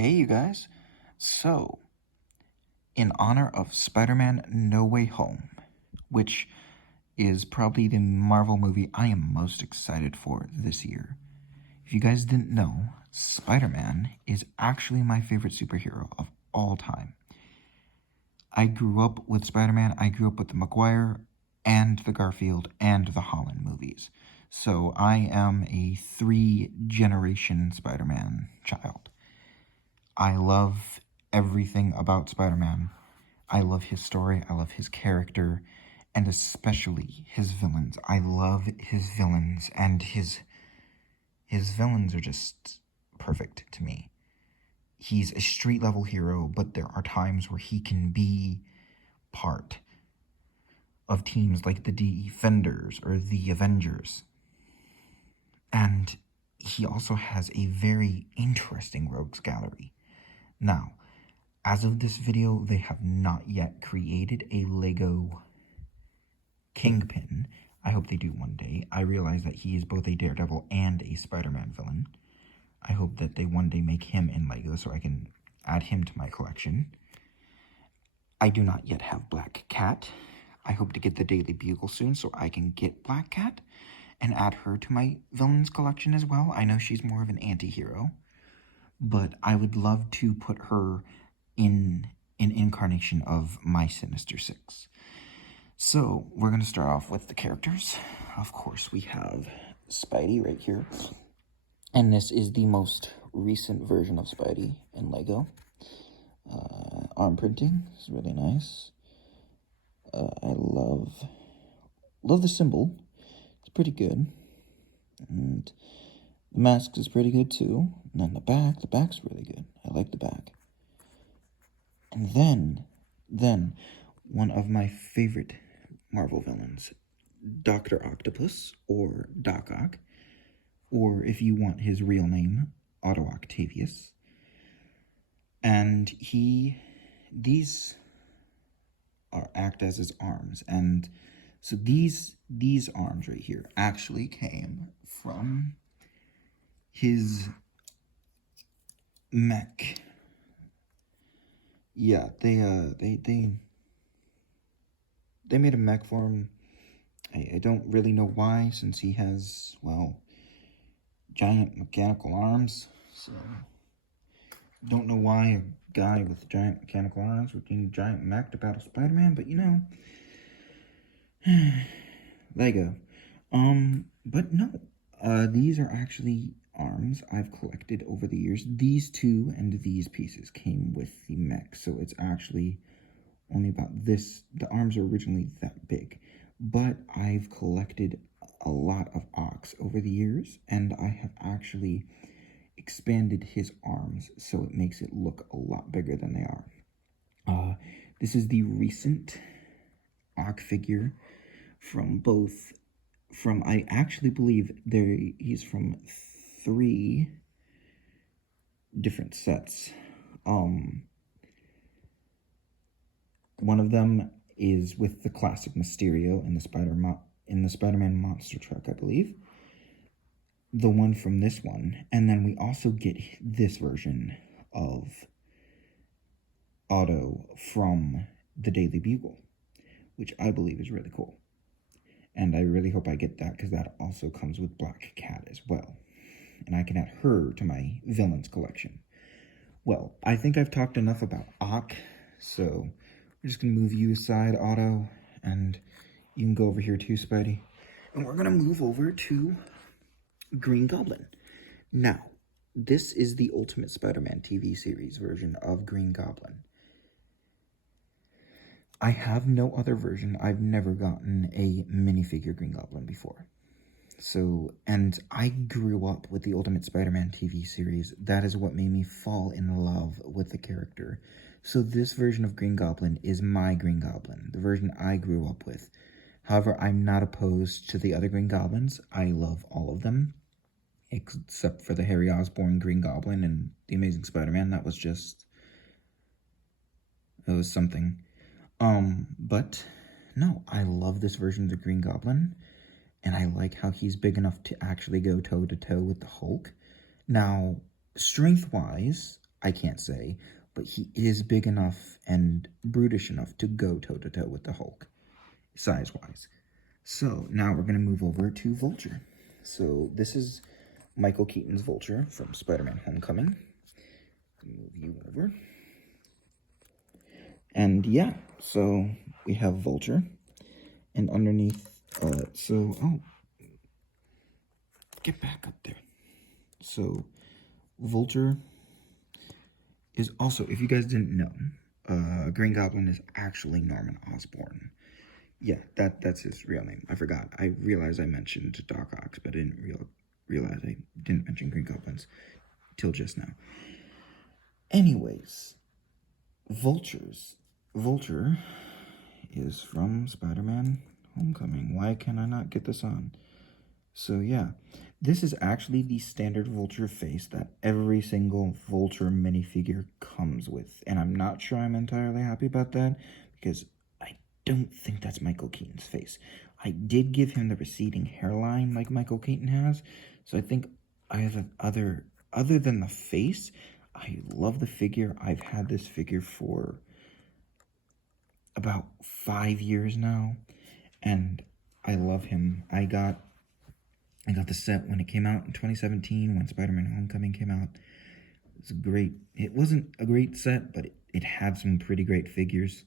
Hey, you guys. So, in honor of Spider-Man No Way Home, which is probably the Marvel movie I am most excited for this year. If you guys didn't know, Spider-Man is actually my favorite superhero of all time. I grew up with Spider-Man. I grew up with the Maguire and the Garfield and the Holland movies. So I am a 3-generation Spider-Man child. I love everything about Spider-Man. I love his story, I love his character, and especially his villains. I love his villains, and his villains are just perfect to me. He's a street-level hero, but there are times where he can be part of teams like the Defenders or the Avengers. And he also has a very interesting rogues gallery. Now, as of this video, they have not yet created a Lego Kingpin. I hope they do one day. I realize that he is both a Daredevil and a Spider-Man villain. I hope that they one day make him in Lego so I can add him to my collection. I do not yet have Black Cat. I hope to get the Daily Bugle soon so I can get Black Cat and add her to my villains collection as well. I know she's more of an anti-hero, but I would love to put her in an incarnation of my Sinister Six. So, we're going to start off with the characters. Of course, we have Spidey right here. And this is the most recent version of Spidey in Lego. Arm printing is really nice. I love the symbol. It's pretty good. And the mask is pretty good too. And then the back's really good. I like the back. And then one of my favorite Marvel villains, Dr. Octopus, or Doc Ock, or if you want his real name, Otto Octavius. And these act as his arms, and so these arms right here actually came from his mech. Yeah, they made a mech for him. I don't really know why, since he has, well, giant mechanical arms. So, don't know why a guy with giant mechanical arms would need a giant mech to battle Spider-Man, but you know, Lego. But no, these are actually arms I've collected over the years. These two and these pieces came with the mech, so it's actually only about this. The arms are originally that big, but I've collected a lot of Ox over the years, and I have actually expanded his arms so it makes it look a lot bigger than they are. This is the recent Ock figure I actually believe he's from 3 different sets. One of them is with the classic Mysterio in the Spider-Man monster truck, I believe. The one from this one, and then we also get this version of Otto from the Daily Bugle, which I believe is really cool. And I really hope I get that, because that also comes with Black Cat as well. And I can add her to my villains collection. Well, I think I've talked enough about Ock, so we're just going to move you aside, Otto, and you can go over here too, Spidey. And we're going to move over to Green Goblin. Now, this is the Ultimate Spider-Man TV series version of Green Goblin. I have no other version. I've never gotten a minifigure Green Goblin before. So, and I grew up with the Ultimate Spider-Man TV series. That is what made me fall in love with the character. So this version of Green Goblin is my Green Goblin, the version I grew up with. However, I'm not opposed to the other Green Goblins. I love all of them, except for the Harry Osborn Green Goblin and the Amazing Spider-Man. That was just, it was something. But no, I love this version of the Green Goblin, and I like how he's big enough to actually go toe-to-toe with the Hulk. Now, strength-wise, I can't say, but he is big enough and brutish enough to go toe-to-toe with the Hulk, size-wise. So, now we're going to move over to Vulture. So, this is Michael Keaton's Vulture from Spider-Man Homecoming. Move you over. And yeah, so we have Vulture. And underneath, get back up there. So, Vulture is also, if you guys didn't know, Green Goblin is actually Norman Osborn. Yeah, that's his real name. I forgot. I realized I mentioned Doc Ock, but I didn't realize I didn't mention Green Goblins till just now. Anyways, Vulture is from Spider-Man Homecoming. Why can I not get this on? So yeah, this is actually the standard Vulture face that every single Vulture minifigure comes with. And I'm not sure I'm entirely happy about that, because I don't think that's Michael Keaton's face. I did give him the receding hairline like Michael Keaton has, so I think other than the face, I love the figure. I've had this figure for about 5 years now, and I love him. I got the set when it came out in 2017, when Spider-Man Homecoming came out. It was great. It wasn't a great set, but it had some pretty great figures.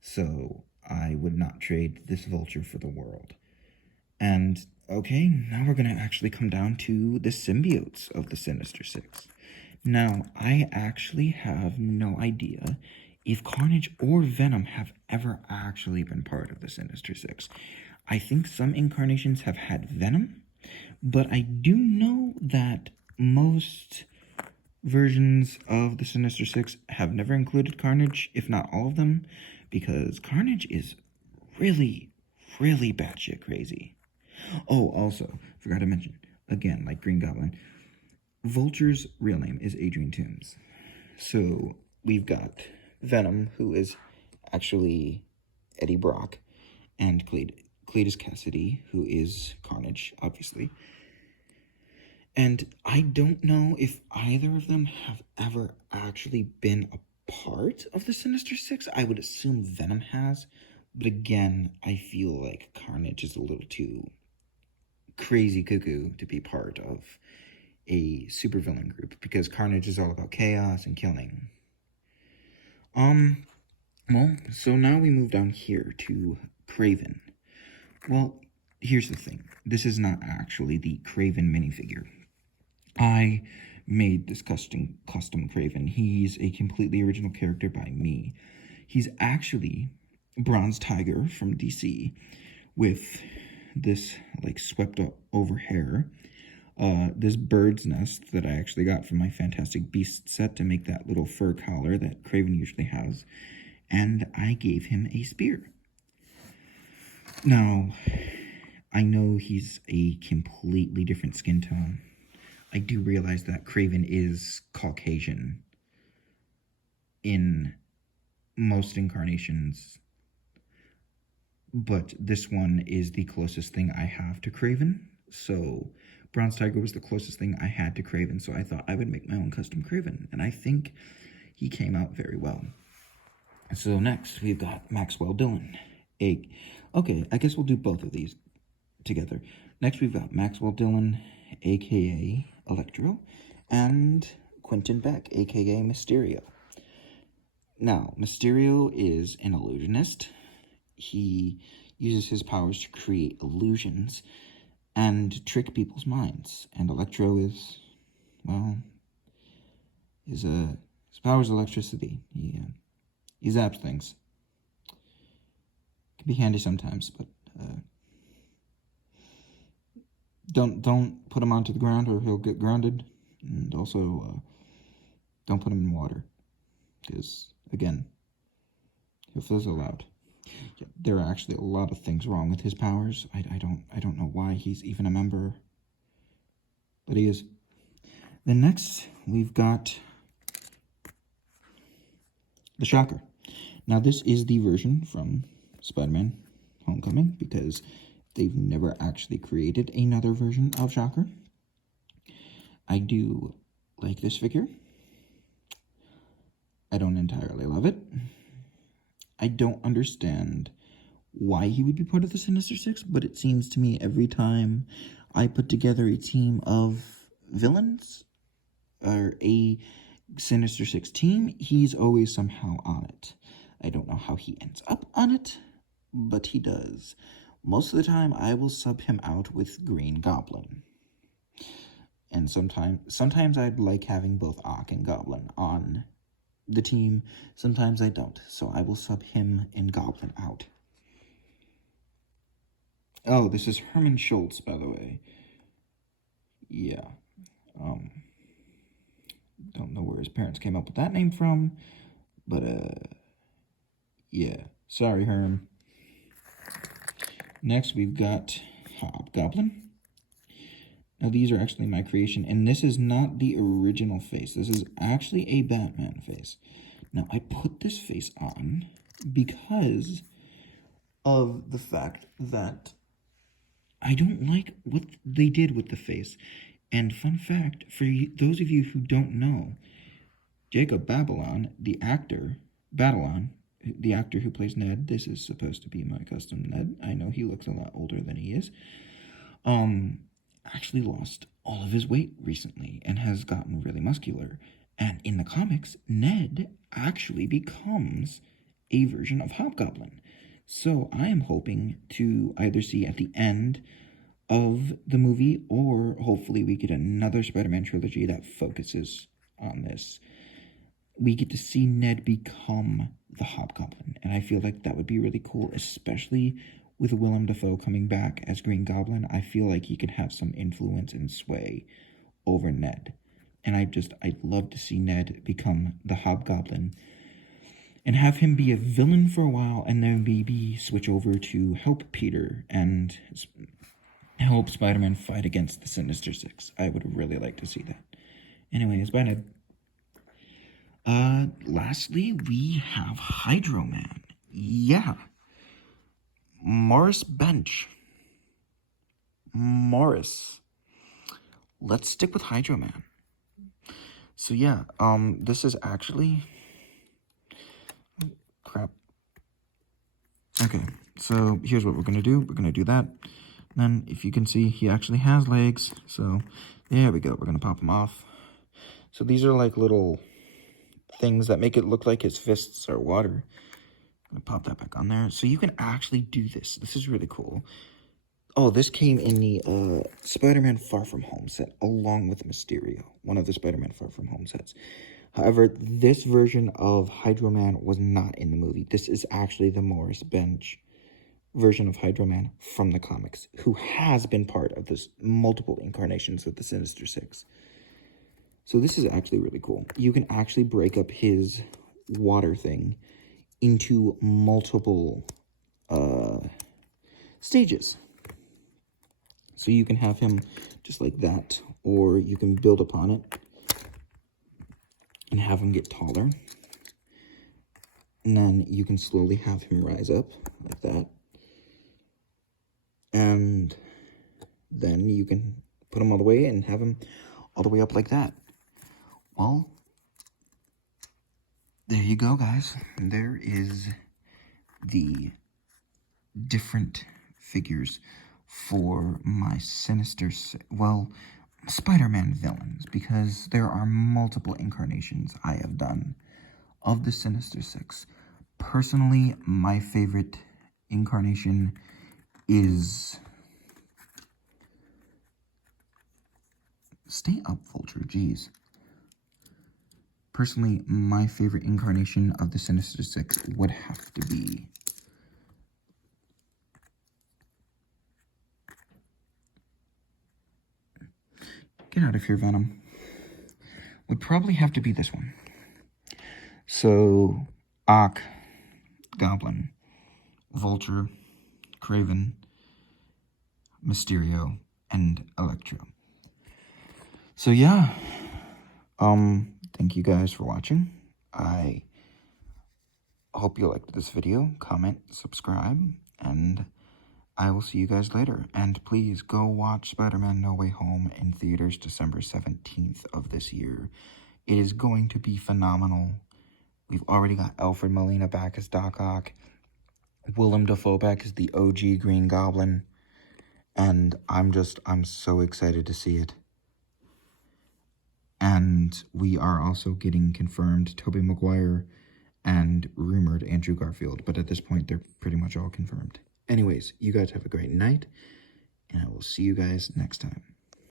So I would not trade this Vulture for the world. And okay, now we're going to actually come down to the symbiotes of the Sinister Six. Now, I actually have no idea if Carnage or Venom have ever actually been part of the Sinister Six. I think some incarnations have had Venom, but I do know that most versions of the Sinister Six have never included Carnage, if not all of them, because Carnage is really, really batshit crazy. Oh, also, forgot to mention, again, like Green Goblin, Vulture's real name is Adrian Toombs. So, we've got Venom, who is actually Eddie Brock, and Cletus Cassidy, who is Carnage, obviously. And I don't know if either of them have ever actually been a part of the Sinister Six. I would assume Venom has, but again, I feel like Carnage is a little too crazy cuckoo to be part of a supervillain group, because Carnage is all about chaos and killing. Well, so now we move down here to Kraven. Well, here's the thing. This is not actually the Kraven minifigure. I made this custom Kraven. He's a completely original character by me. He's actually Bronze Tiger from DC with this like swept over hair. This bird's nest that I actually got from my Fantastic Beasts set to make that little fur collar that Kraven usually has. And I gave him a spear. Now, I know he's a completely different skin tone. I do realize that Kraven is Caucasian in most incarnations, but this one is the closest thing I have to Kraven. So Bronze Tiger was the closest thing I had to Kraven, so I thought I would make my own custom Kraven, and I think he came out very well. So next, we've got Maxwell Dillon. Okay, I guess we'll do both of these together. Next, we've got Maxwell Dillon, a.k.a. Electro, and Quentin Beck, a.k.a. Mysterio. Now, Mysterio is an illusionist. He uses his powers to create illusions and trick people's minds. And Electro is, well, his power's electricity. He zaps things. Can be handy sometimes, but don't put him onto the ground or he'll get grounded. And also, don't put him in water, because again, he'll fizzle out. Yeah, there are actually a lot of things wrong with his powers. I don't know why he's even a member, but he is. Then next, we've got the Shocker. Now, this is the version from Spider-Man Homecoming, because they've never actually created another version of Shocker. I do like this figure. I don't entirely love it. I don't understand why he would be part of the Sinister Six, but it seems to me every time I put together a team of villains or a Sinister Six team, he's always somehow on it. I don't know how he ends up on it, but he does. Most of the time, I will sub him out with Green Goblin. And sometimes I'd like having both Ock and Goblin on the team. Sometimes I don't, so I will sub him and Goblin out. Oh, this is Herman Schultz, by the way. Yeah. Don't know where his parents came up with that name from, but, yeah. Sorry, Herm. Next, we've got Hobgoblin. Now, these are actually my creation, and this is not the original face. This is actually a Batman face. Now, I put this face on because of the fact that I don't like what they did with the face. And fun fact, for those of you who don't know, Jacob Batalon, the actor who plays Ned, this is supposed to be my custom Ned. I know he looks a lot older than he is. Actually lost all of his weight recently and has gotten really muscular. And in the comics, Ned actually becomes a version of Hobgoblin. So I am hoping to either see at the end of the movie, or hopefully we get another Spider-Man trilogy that focuses on this. We get to see Ned become the Hobgoblin, and I feel like that would be really cool, especially with Willem Dafoe coming back as Green Goblin. I feel like he could have some influence and sway over Ned, and I'd love to see Ned become the Hobgoblin and have him be a villain for a while, and then maybe switch over to help Peter and help Spider-Man fight against the Sinister Six. I would really like to see that. Anyways, bye, Ned. Lastly, we have Hydro Man. Yeah. Morris Bench. Morris. Let's stick with Hydro Man. So yeah, this is actually... Crap. Okay, so here's what we're gonna do. We're gonna do that. Then, if you can see, he actually has legs. So, there we go. We're going to pop him off. So, these are like little things that make it look like his fists are water. I'm going to pop that back on there. So, you can actually do this. This is really cool. Oh, this came in the Spider-Man Far From Home set, along with Mysterio. One of the Spider-Man Far From Home sets. However, this version of Hydro Man was not in the movie. This is actually the Morris Bench version of Hydro Man from the comics, who has been part of this multiple incarnations of the Sinister Six. So this is actually really cool. You can actually break up his water thing into multiple stages. So you can have him just like that, or you can build upon it and have him get taller. And then you can slowly have him rise up like that. And then you can put him all the way and have him all the way up like that. Well, there you go, guys. There is the different figures for my Spider-Man villains, because there are multiple incarnations I have done of the Sinister Six. Personally, my favorite incarnation is... Stay up, Vulture, jeez. Personally, my favorite incarnation of the Sinister Six would have to be... Get out of here, Venom. Would probably have to be this one. So, Ock, Goblin, Vulture, Kraven, Mysterio, and Electro. So yeah, thank you guys for watching. I hope you liked this video. Comment, subscribe, and I will see you guys later. And please go watch Spider-Man No Way Home in theaters December 17th of this year. It is going to be phenomenal. We've already got Alfred Molina back as Doc Ock. Willem Dafoe back as the OG Green Goblin. And I'm so excited to see it. And we are also getting confirmed Tobey Maguire and rumored Andrew Garfield. But at this point, they're pretty much all confirmed. Anyways, you guys have a great night. And I will see you guys next time.